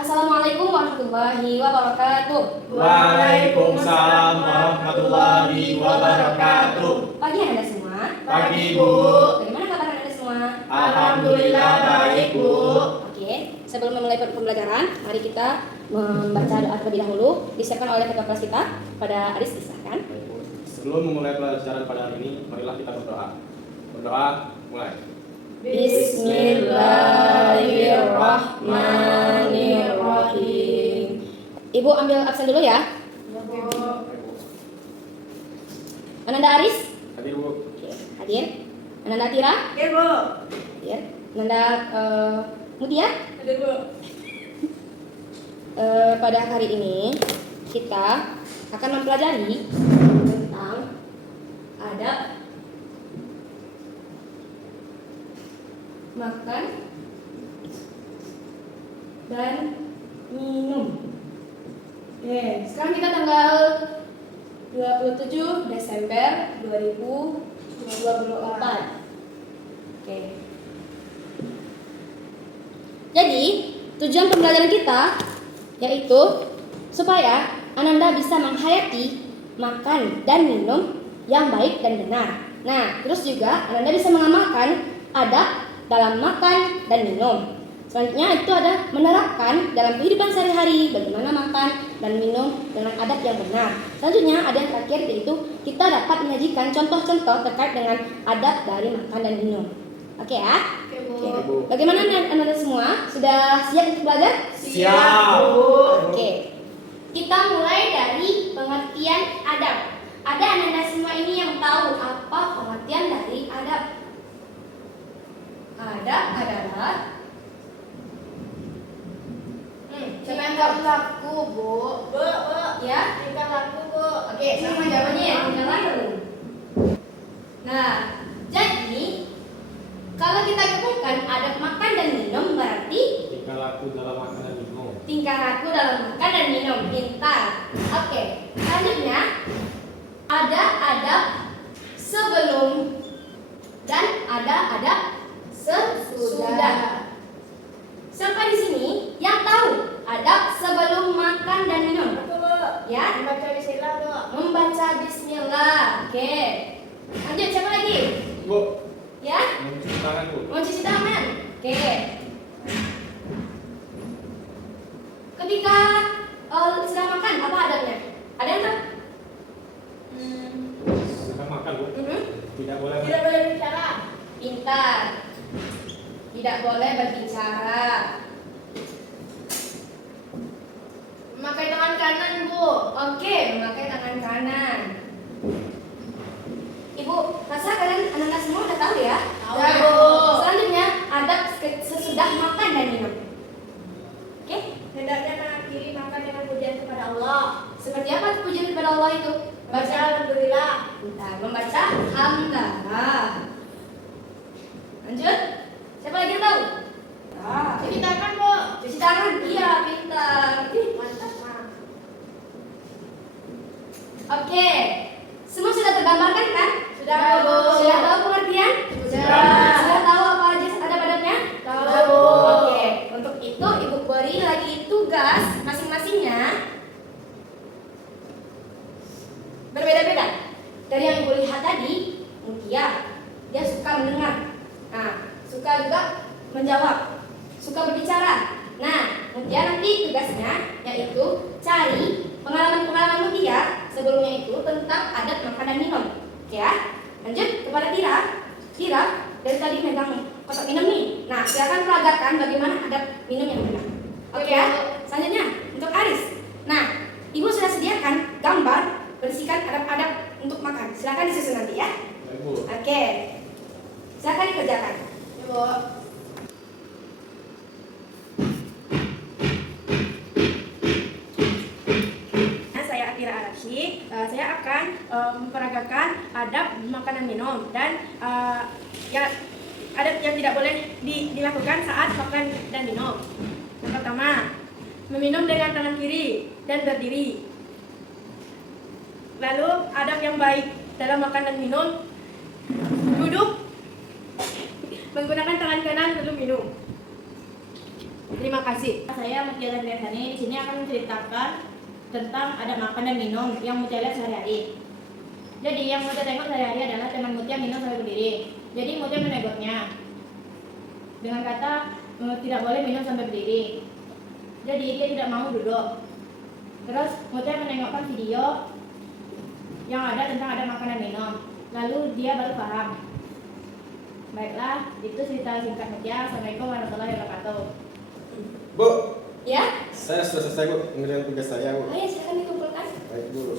Assalamualaikum warahmatullahi wabarakatuh. Waalaikumsalam warahmatullahi wabarakatuh. Pagi Anda semua. Pagi, Bu. Bagaimana kabar Anda semua? Alhamdulillah baik, Bu. Oke, sebelum memulai pembelajaran, mari kita membaca doa terlebih dahulu disiapkan oleh ketua kelas kita. Pada Aris disahkan. Sebelum memulai pelajaran pada hari ini, marilah kita berdoa. Berdoa, mulai. Bismillahirrahmanirrahim. Ibu ambil absen dulu ya. Ananda Aris? Hadir, Bu. Oke, hadir. Ananda Tira? Hadir, Bu. Hadir. Ananda Mutia? Hadir, Bu. Pada hari ini kita akan mempelajari tentang adab makan dan minum. Oke, sekarang kita tanggal 27 Desember 2024. Oke. Jadi, tujuan pembelajaran kita yaitu supaya Ananda bisa menghayati makan dan minum yang baik dan benar. Nah, terus juga Ananda bisa mengamalkan adab dalam makan dan minum. Selanjutnya itu ada menerapkan dalam kehidupan sehari-hari bagaimana makan dan minum dengan adab yang benar. Selanjutnya ada yang terakhir yaitu kita dapat menyajikan contoh-contoh terkait dengan adab dari makan dan minum. Oke ya? Oke, Bu. Bagaimana Anda semua? Sudah siap untuk belajar? Siap, Bu. Oke. Kita mulai dari pengertian adab. Ada Anda semua ini yang tahu apa pengertian dari adab? Adab adalah siapa yang tahu? Laku, Bu. Bu. Ya? Tingkah laku, Bu. Oke, sama jawabannya ya, tinggal laku. Nah, jadi kalau kita gabungkan adab makan dan minum berarti Tingkah laku dalam makan dan minum. tingkah laku dalam makan dan minum. Pintar. Oke, selanjutnya ada adab sebelum dan ada adab sesudah. Siapa di sini yang tahu adab sebelum makan dan minum? Aku, Bu. Ya? Membaca bismillah, Bu. Membaca bismillah. Oke. Lanjut, siapa lagi? Bu, Ya? mencuci tangan, Bu. Mencuci tangan. Oke. Ketika sedang makan, apa adabnya? Ada yang tahu? Sedang makan, Bu. Tidak boleh Tidak boleh bicara. Pintar. Tidak boleh berbicara. Memakai tangan kanan, Bu. Oke, memakai tangan kanan. Ibu, rasa kalian anak-anak semua udah tahu ya? Tahu, Nah, Bu. selanjutnya adab sesudah makan dan minum. Oke? Hendaknya mengakhiri makan dengan pujian kepada Allah. Seperti apa pujian kepada Allah itu? Baca alhamdulillah. Bentar, membaca hamdalah. Lanjut. Siapa lagi yang tahu? Cuci tangan, Bu. Cuci tangan. Iya, pintar. Mantap, Mak. Oke. Semua sudah tergambarkan kan? Sudah, Bu. Sudah tahu pengertian? Sudah. Sudah tahu apa aja adab-adabnya? Tahu, Bu. Oke. Untuk itu Ibu beri lagi tugas masing-masingnya berbeda-beda. Dari yang Ibu lihat tadi, Mutia, dia suka mendengar. Nah, suka juga menjawab, suka berbicara. Nah, Mutia nanti tugasnya yaitu cari pengalaman-pengalaman Mutia sebelumnya itu tentang adab makan dan minum. Oke ya? Lanjut kepada Tira. Tira, dari tadi megang kotak minum nih. Nah, silakan peragakan bagaimana adab minum yang benar. Oke ya? Selanjutnya untuk Aris. Nah, Ibu sudah sediakan gambar berisikan adab-adab untuk makan. Silakan disusun nanti ya. Baik, Bu. Oke. Silakan dikerjakan. Bu. Saya Atira Arashi. Saya akan memperagakan adab makan dan minum dan ya adab yang tidak boleh dilakukan saat makan dan minum. Yang pertama, meminum dengan tangan kiri dan berdiri. Lalu adab yang baik dalam makan dan minum, duduk menggunakan tangan kanan lalu minum. Terima kasih. Saya Mutia Sani. Di sini akan menceritakan tentang adab makan dan minum yang Mutia lihat sehari-hari. Jadi yang Mutia tengok sehari-hari adalah teman Mutia minum sambil berdiri. Jadi Mutia menegurnya dengan kata tidak boleh minum sambil berdiri. Jadi dia tidak mau duduk. Terus Mutia menengokkan video yang ada tentang adab makan dan minum. Lalu dia baru paham. Baiklah, itu cerita singkat Mutia. Assalamualaikum warahmatullahi wabarakatuh. Bu, Ya? saya sudah selesai Bu mengerjakan tugas saya Bu. Ayo silakan dikumpulkan. Baik Bu.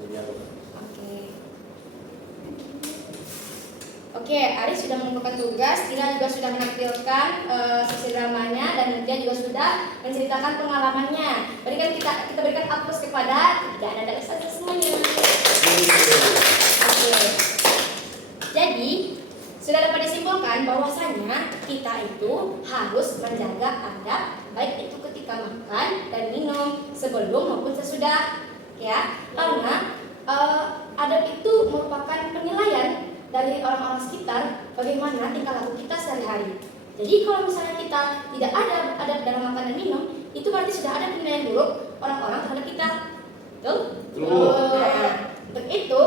Ini ya, Bu. Oke, Aris sudah mengumpulkan tugas, Tina juga sudah menampilkan sesi dramanya, dan dia juga sudah menceritakan pengalamannya. Kita berikan aplaus kepada anak-anak saja semuanya. Oke. Jadi sudah dapat disimpulkan bahwasanya kita itu harus menjaga adab, baik itu ketika makan dan minum, sebelum maupun sesudah, ya. Karena adab itu merupakan penilaian dari orang-orang sekitar bagaimana tingkah laku kita sehari-hari. Jadi kalau misalnya kita tidak ada adab dalam makan dan minum, itu berarti sudah ada penilaian buruk orang-orang terhadap kita. Betul? Betul. Nah, untuk itu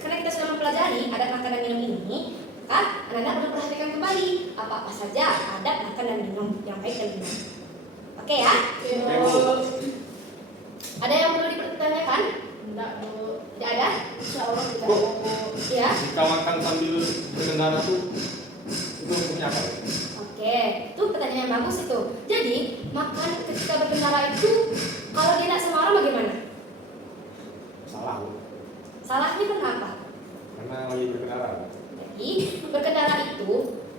karena kita sudah mempelajari adab makan dan minum ini, maka anak-anak perlu perhatikan kembali apa-apa saja adab makan dan minum yang baik dan benar. Oke ya? Ada yang perlu dipertanyakan? Enggak, Bu. Tidak ada? Insya Allah tidak Bu. ada, Bu. Ya? Jika makan sambil berkendara tuh itu hukumnya apa? Oke, itu pertanyaan yang bagus itu. Jadi, makan ketika berkendara itu kalau dia tidak semalam bagaimana? Salah Bu. Salahnya kenapa? Karena lagi berkendara. Jadi, berkendara itu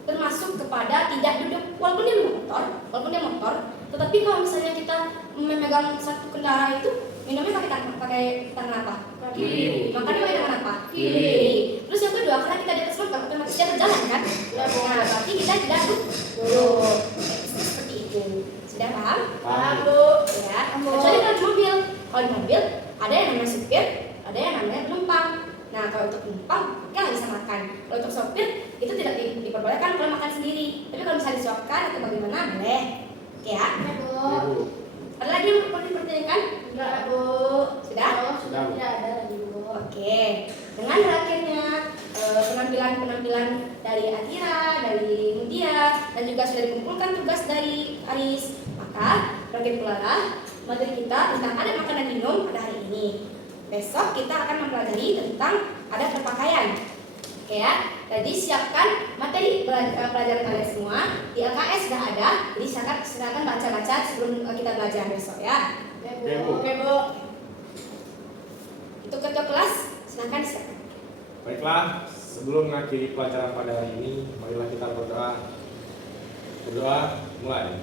termasuk kepada tidak duduk walaupun dia motor, tetapi kalau misalnya kita memegang satu kendara itu minumnya pakai tangan apa? Kiri. Makannya pakai tangan apa? Kiri. Terus yang kedua, karena kita di atas motor otomatis dia berjalan kan? Ya, Bu. Nah, berarti kita tidak duduk. Seperti itu. Sudah paham? Paham, Bu. Ya. Bu. Kecuali kalau di mobil. Kalau di mobil ada yang namanya supir, ada yang namanya penumpang. Nah, kalau untuk penumpang, kita bisa makan. Kalau untuk sopir, itu tidak diperbolehkan kalau makan sendiri. Tapi kalau bisa disuapkan atau bagaimana, boleh. Oke ya. Ya, Bu. Iya Bu. Ada lagi yang perlu dipertanyakan? Enggak, Bu. Sudah? Oh, Sudah, Bu. tidak ada lagi, Bu. Oke. Dengan berakhirnya penampilan dari Atira, dari Mutia, dan juga sudah dikumpulkan tugas dari Aris, maka berakhir pula lah materi kita tentang adab makan dan minum pada hari ini. Besok kita akan mempelajari tentang adab berpakaian. Oke ya, jadi siapkan materi pelajaran kalian semua. Di LKS sudah ada, jadi silakan baca-baca sebelum kita belajar besok ya. Oke, Oke, Bu. Bu. Oke Bu. Untuk ketua kelas, silakan disiapkan. Baiklah, sebelum mengakhiri pelajaran pada hari ini, marilah kita berdoa. Berdoa, mulai.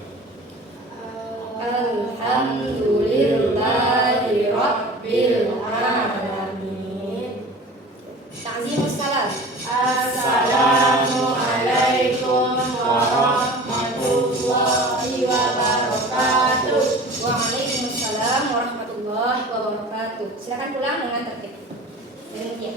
Alhamdulillahi Rabbil Alamin. Ta'zimus salam. Assalamualaikum warahmatullahi wabarakatuh. Waalaikumsalam warahmatullahi wabarakatuh. Silakan pulang dengan tertib. Dari Mutia.